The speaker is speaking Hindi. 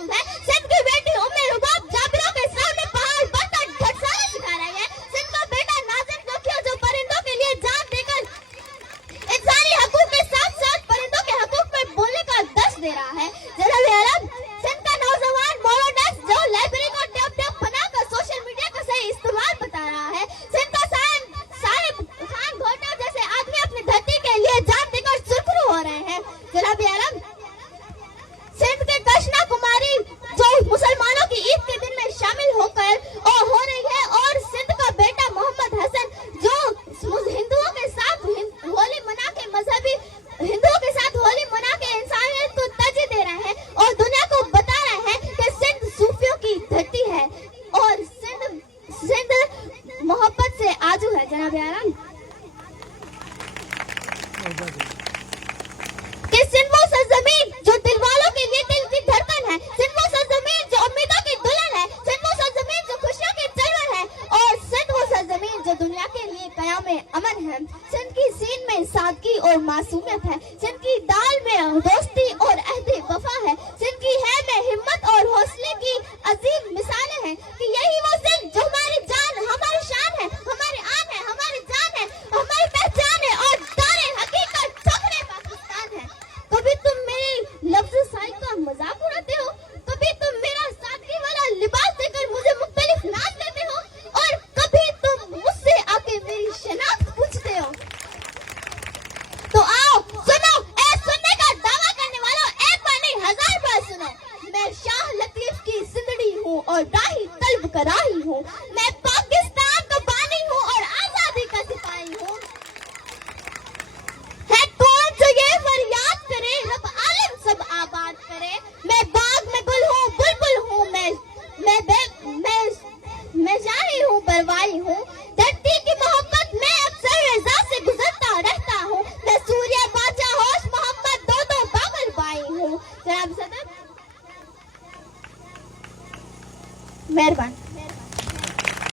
मौजूद है। सिंध की बेटी उम्मे रुबाब जाबिरों के सामने पहाड़ बनकर ढटसाना सिखा रही है। सिंध का बेटा नाज़िम ज़किया जो परिंदों के लिए जान देकर इंसानी हकूक के साथ साथ परिंदों के हकूक में बोलने का दर्श दे रहा है। जनाब आलम, सिंध का नौजवान मोरोडस जो लाइब्रेरी को डेप बनाकर सोशल मीडिया का सही इस्तेमाल बता रहा है। सिंध का साहिब खान भोटा जैसे आदमी अपनी धरती के लिए जान देकर सुरखरू हो रहे हैं। जनाब आलम, सिंध के कृष्णा कुमारी जो मुसलमानों की ईद के दिन में शामिल होकर और हो रही है, और सिंध का बेटा मोहम्मद हसन जो हिंदुओं के साथ होली मना के मजहबी हिंदुओं के साथ होली मना के इंसानियत को तरजीह दे रहे हैं और दुनिया को बता रहे हैं कि सिंध सूफियों की धरती है और सिंध मोहब्बत से आजू है। जनाब आलम, कि सिंध वो सरजमीन जो दिल वालों के लिए दिल की धड़कन है, सिंध वो सरजमीन जो उम्मीदों की दुल्हन है, सिंध वो सरजमीन जो खुशियों की चलवल है, और सिंध वो सरजमीन जो दुनिया के लिए कयाम अमन है। सिंध की सीन में सादगी और मासूमियत है, सिंध की दाल में दोस्ती और अहद वफा है, सिंध की है में हिम्मत और हौसले की अजीम मिसालें हैं। कि यही वो सिंध जो हमारी जान, हमारी शान है, हमारी आन है, हमारी जान है, हमारी पहचान है और दारे हकीकत फख्रे पाकिस्तान है। कभी तुम मेरी लफ्ज़ साई का मजाक उड़ाते हो, कभी तुम मेरा सादगी वाला लिबास देकर मुझे मुख्तलिफ नाम देते हो, और कभी तुम मुझसे आके मेरी शनाख्त पूछते हो। तो आओ सुनो, सुनने का दावा करने वालों, एक बार नहीं 1000 बार सुनो। मैं शाह लतीफ की जिंदड़ी हूँ और राही तलब कराही हूँ। मैं पाकिस्तान का बानी हूँ और आजादी का सिपाही हूँ। है कौन जो ये फरियाद करे, रब आलम सब आबाद करे। मैं बाग में गुल हूँ, बुलबुल हूँ, मैं जारी हूँ, परवाही हूँ। धरती की मोहब्बत में अक्सर रज़ा से गुजरता रहता हूँ। मैं सूर्य बादशाह होश मोहम्मद दो बाबर बाई हूँ। जनाब सदर, मेहरबान।